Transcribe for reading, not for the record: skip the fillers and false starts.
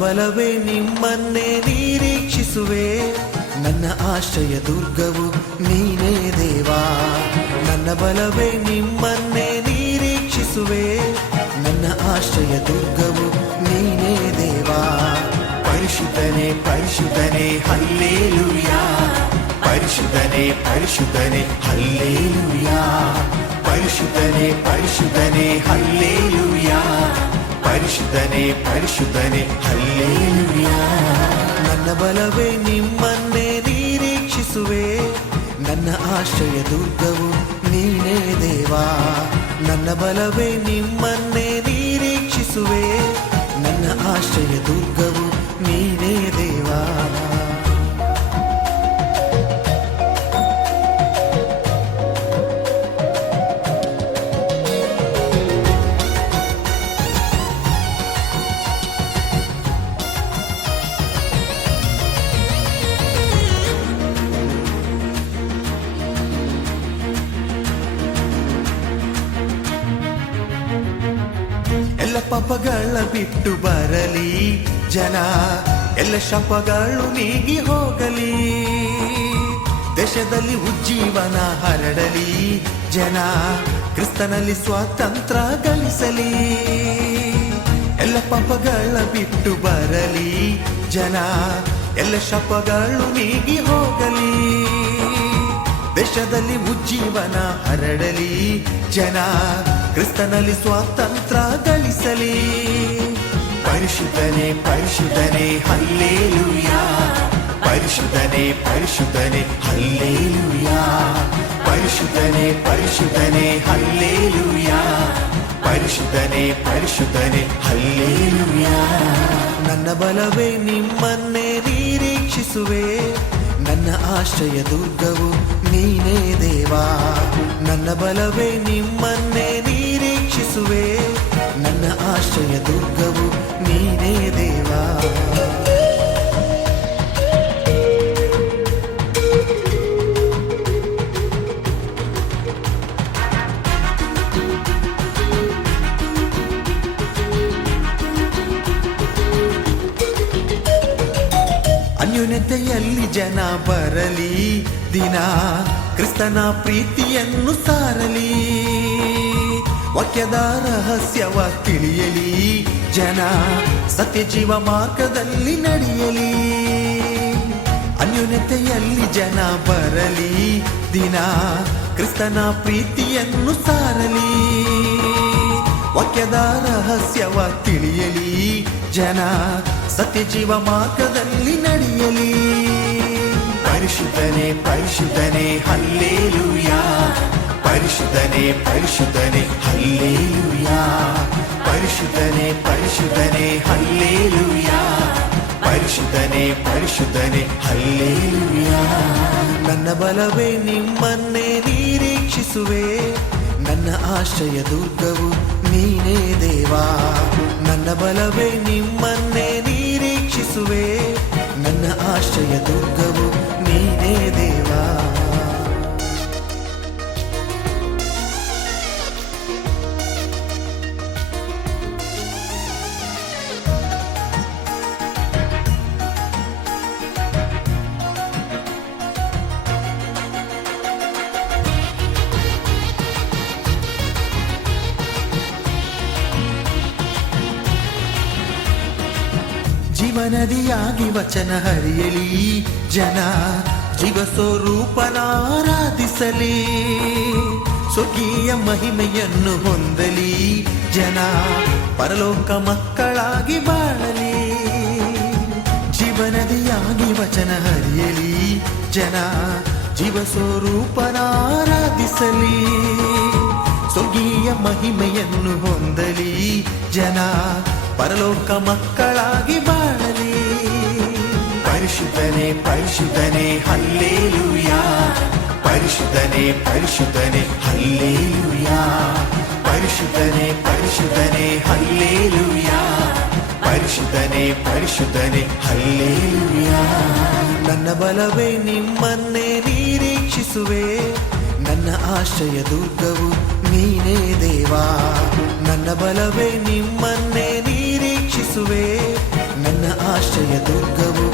ಬಲವೇ ನಿಮ್ಮನ್ನೇ ನಿರೀಕ್ಷಿಸುವೆ, ನನ್ನ ಆಶ್ರಯ ದುರ್ಗವು ನೀನೇ ದೇವಾ. ನನ್ನ ಬಲವೇ ನಿಮ್ಮನ್ನೇ ನಿರೀಕ್ಷಿಸುವೆ, ನನ್ನ ಆಶ್ರಯ ದುರ್ಗವು ನೀನೇ ದೇವಾ. ಪರಿಶುದ್ಧನೇ ಪರಿಶುದ್ಧನೇ ಹಲ್ಲೇಲೂಯಾ, ಪರಿಶುದ್ಧನೇ ಪರಿಶುದ್ಧನೇ ಹಲ್ಲೇಲೂಯಾ, ಪರಿಶುದ್ಧನೇ ಪರಿಶುದ್ಧನೇ ಹಲ್ಲೇಲೂಯಾ, ಪರಿಶುದ್ಧನೇ ಪರಿಶುದ್ಧನೇ ಹಲ್ಲೇಲೂಯಾ. ನನ್ನ ಬಲವೇ ನಿಮ್ಮನ್ನೇ ನಿರೀಕ್ಷಿಸುವೆ, ನನ್ನ ಆಶ್ರಯ ದುರ್ಗವು ನೀನೇ ದೇವಾ. ನನ್ನ ಬಲವೇ ನಿಮ್ಮನ್ನೇ ನಿರೀಕ್ಷಿಸುವೆ, ನನ್ನ ಆಶ್ರಯ ದುರ್ಗವು ನೀನೇ ದೇವಾ. ಎಲ್ಲ ಪಾಪಗಳ ಬಿಟ್ಟು ಬರಲಿ ಜನ, ಎಲ್ಲ ಶಾಪಗಳು ನೀಗಿ ಹೋಗಲಿ, ದೇಶದಲ್ಲಿ ಉಜ್ಜೀವನ ಹರಡಲಿ ಜನ, ಕ್ರಿಸ್ತನಲ್ಲಿ ಸ್ವಾತಂತ್ರ್ಯ ಗಳಿಸಲಿ. ಎಲ್ಲ ಪಾಪಗಳ ಬಿಟ್ಟು ಬರಲಿ ಜನ, ಎಲ್ಲ ಶಾಪಗಳು ನೀಗಿ ಹೋಗಲಿ, ದೇಶದಲ್ಲಿ ಉಜ್ಜೀವನ ಹರಡಲಿ ಜನ, ಕ್ರಿಸ್ತನಲ್ಲಿ ಸ್ವಾತಂತ್ರ್ಯ ಗಳಿಸಲಿ. ಪರಿಶುದ್ಧನೇ ಪರಿಶುದ್ಧನೇ ಹಲ್ಲೇಲೂಯಾ, ಪರಿಶುದ್ಧನೇ ಪರಿಶುದ್ಧನೇ ಹಲ್ಲೇಲೂಯಾ, ಪರಿಶುದ್ಧನೇ ಪರಿಶುದ್ಧನೇ ಹಲ್ಲೇಲೂಯಾ, ಪರಿಶುದ್ಧನೇ ಪರಿಶುದ್ಧನೇ ಹಲ್ಲೇಲೂಯಾ. ನನ್ನ ಬಲವೇ ನಿಮ್ಮನ್ನೇ ನಿರೀಕ್ಷಿಸುವೆ, ನನ್ನ ಆಶ್ರಯ ದುರ್ಗವು ನೀನೇ ದೇವಾ. ನನ್ನ ಬಲವೇ ನಿಮ್ಮನ್ನೇ ನಿರೀಕ್ಷಿಸುವೆ, ನನ್ನ ಆಶ್ರಯ ದುರ್ಗವು ನೀನೇ ದೇವಾ. ಅನ್ಯೋನ್ಯತೆಯಲ್ಲಿ ಜನ ಬರಲಿ ದಿನ, ಕ್ರಿಸ್ತನ ಪ್ರೀತಿಯನ್ನು ಸಾರಲಿ, ವಾಕ್ಯದ ರಹಸ್ಯವ ತಿಳಿಯಲಿ ಜನ, ಸತ್ಯ ಜೀವ ಮಾರ್ಗದಲ್ಲಿ ನಡೆಯಲಿ. ಅನ್ಯೋನ್ಯತೆಯಲ್ಲಿ ಜನ ಬರಲಿ ದಿನ, ಕ್ರಿಸ್ತನ ಪ್ರೀತಿಯನ್ನು ಸಾರಲಿ, ವಾಕ್ಯದ ರಹಸ್ಯವ ತಿಳಿಯಲಿ ಜನ, ಸತ್ಯ ಜೀವ ಮಾರ್ಗದಲ್ಲಿ ನಡೆಯಲಿ. ಪರಿಶುದ್ಧನೇ ಪರಿಶುದ್ಧನೇ ಹಲ್ಲೇಲೂಯಾ, ಪರಿಶುದ್ಧನೇ ಪರಿಶುದ್ಧನೇ ಹಲ್ಲೇಲೂಯಾ, ಪರಿಶುದ್ಧನೇ ಪರಿಶುದ್ಧನೇ ಹಲ್ಲೇಲೂಯಾ, ಪರಿಶುದ್ಧನೇ ಪರಿಶುದ್ಧನೇ ಹಲ್ಲೇಲೂಯಾ. ನನ್ನ ಬಲವೇ ನಿಮ್ಮನ್ನೇ ನಿರೀಕ್ಷಿಸುವೆ, ನನ್ನ ಆಶ್ರಯ ದುರ್ಗವು ನೀನೇ ದೇವಾ. ನನ್ನ ಬಲವೇ ನಿಮ್ಮನ್ನೇ ನಿರೀಕ್ಷಿಸುವೆ, ನನ್ನ ಆಶ್ರಯ ದುರ್ಗವು ನೀನೇ ದೇವಾ. ಜೀವನದಿಯಾಗಿ ವಚನ ಹರಿಯಲಿ ಜನ, ಜೀವ ಸ್ವರೂಪನಾರಾಧಿಸಲಿ, ಸ್ವಕೀಯ ಮಹಿಮೆಯನ್ನು ಹೊಂದಲಿ ಜನ, ಪರಲೋಕ ಮಕ್ಕಳಾಗಿ ಬಾಳಲಿ. ಜೀವನದಿಯಾಗಿ ವಚನ ಹರಿಯಲಿ ಜನ, ಜೀವ ಸ್ವರೂಪನಾರಾಧಿಸಲಿ, ಸ್ವಕೀಯ ಮಹಿಮೆಯನ್ನು ಹೊಂದಲಿ ಜನ, ಪರಲೋಕ ಮಕ್ಕಳಾಗಿ ಬಾಳಲಿ. ಪರಿಶುದ್ಧನೇ ಪರಿಶುದ್ಧನೇ ಹಲ್ಲೇಲೂಯಾ, ಪರಿಶುದ್ಧನೇ ಪರಿಶುದ್ಧನೇ ಹಲ್ಲೇಲೂಯಾ, ಪರಿಶುದ್ಧನೇ ಪರಿಶುದ್ಧನೇ ಹಲ್ಲೇಲೂಯಾ, ಪರಿಶುದ್ಧನೇ ಪರಿಶುದ್ಧನೇ ಹಲ್ಲೇಲೂಯಾ. ನನ್ನ ಬಲವೇ ನಿಮ್ಮನ್ನೇ ನಿರೀಕ್ಷಿಸುವೆ, ನನ್ನ ಆಶ್ರಯ ದುರ್ಗವು ನೀನೇ ದೇವಾ. ನನ್ನ ಬಲವೇ ನಿಮ್ಮನ್ನೇ ನಿರೀಕ್ಷಿಸುವೆ, ನನ್ನ ಆಶ್ರಯ ದುರ್ಗವು